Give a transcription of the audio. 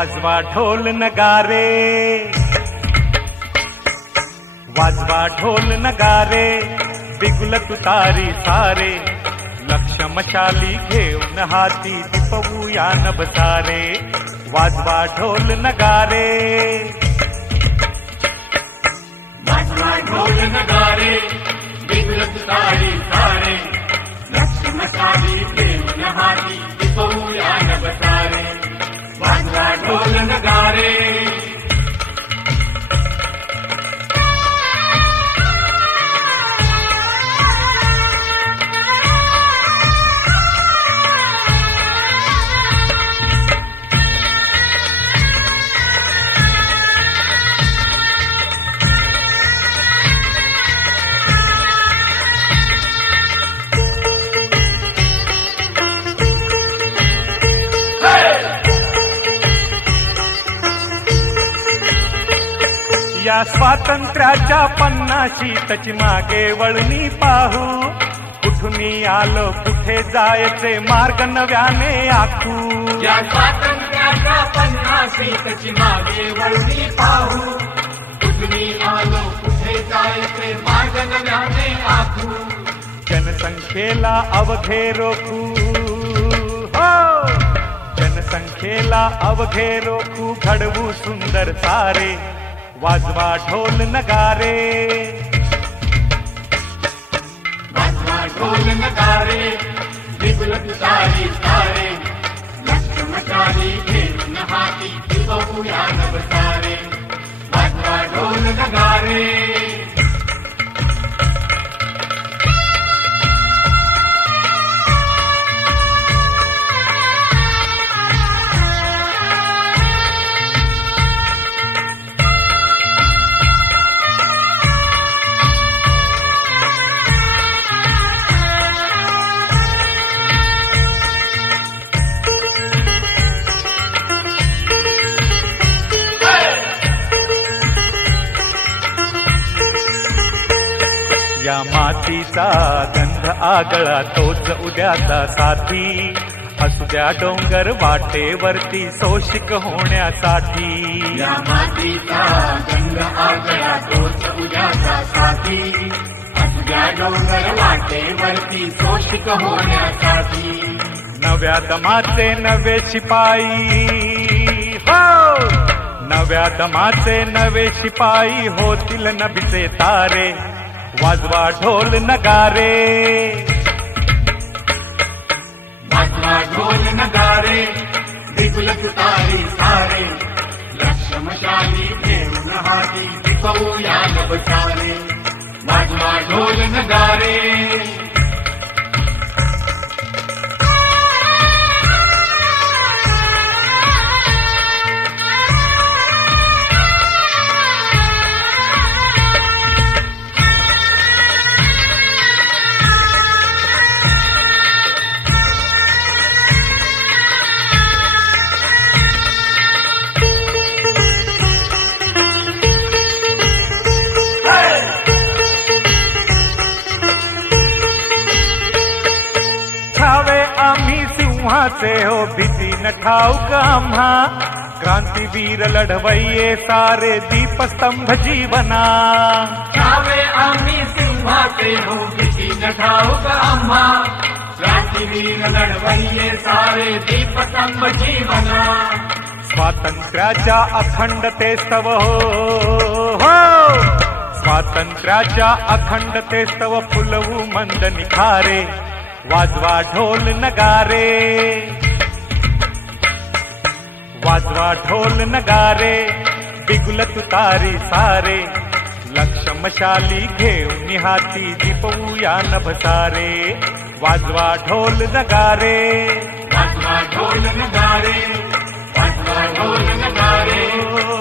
वाजवा ढोल नगारे, वाजवा ढोल नगारे, बिगुल तुतारी सारे, लक्ष मशाली घेऊन हाती दिपवूया नभसारे. वाजवा ढोल नगारे, वाजवा ढोल नगारे, बिगुल तुतारी सारे, लक्ष मशाली घेऊन हाती दिपवूया नभसारे. वाजवा ढोल नगारे. या स्वातंत्र्याच्या 50शीतची मागे वळणी पाहू, कुठूनी आलो कुठे जायचे मार्ग नव्याने आखू. या स्वातंत्र्याच्या 50शीतची मागे वळणी पाहू, कुठूनी आलो कुठे जायचे मार्ग नव्याने आखू. जनसंख्येला अवघे रोखू, हो जनसंख्येला अवघे रोखू, घडवू सुंदर सारे. वाजवा ढोल नगारे, वाजवा ढोल नगारे, बिगुल तुतारी सारे, लक्ष मशाली घेऊन हाती दिपवूया नभसारे. वाजवा ढोल नगारे. या मातीचा गंध आगळा तोच उद्याचा साथी, असू द्या डोंगर वाटेवरती सोशिक होण्यासाठी. या मातीचा गंध आगळा तोच उद्याचा साथी, असू द्या डोंगर वाटेवरती सोशिक होण्यासाठी. नव्या दमाचे नवे शिपाई, हो नव्या दमाचे नवे शिपाई, होतील नभीचे तारे. वाजवा ढोल नगारे, वाजवा ढोल नगारे, बिगुल तुतारी सारे, लक्ष मशाली घेऊन हाती दिपवूया नभसारे. वाजवा ढोल नगारे. आम्ही सिंहाचे हो भीती न ठाऊक आम्हा, क्रांतीवीर लढवय्ये सारे दीपस्तंभ जीवना. ठावे आम्ही सिंहाचे हो भीती न ठाऊक आम्हा, क्रांतीवीर लढवय्ये सारे दीपस्तंभ जीवना. स्वातंत्र्याच्या अखंडतेस्तव हो, स्वातंत्र्याच्या अखंडतेस्तव फुलवू मंद निखारे. वाजवा ढोल नगारे, वाजवा ढोल नगारे, बिगुल तुतारी सारे, लक्ष मशाली घेऊन हाती दिपवूया नभसारे. वाजवा ढोल नगारे, वाजवा ढोल नगारे, वाजवा ढोल नगारे.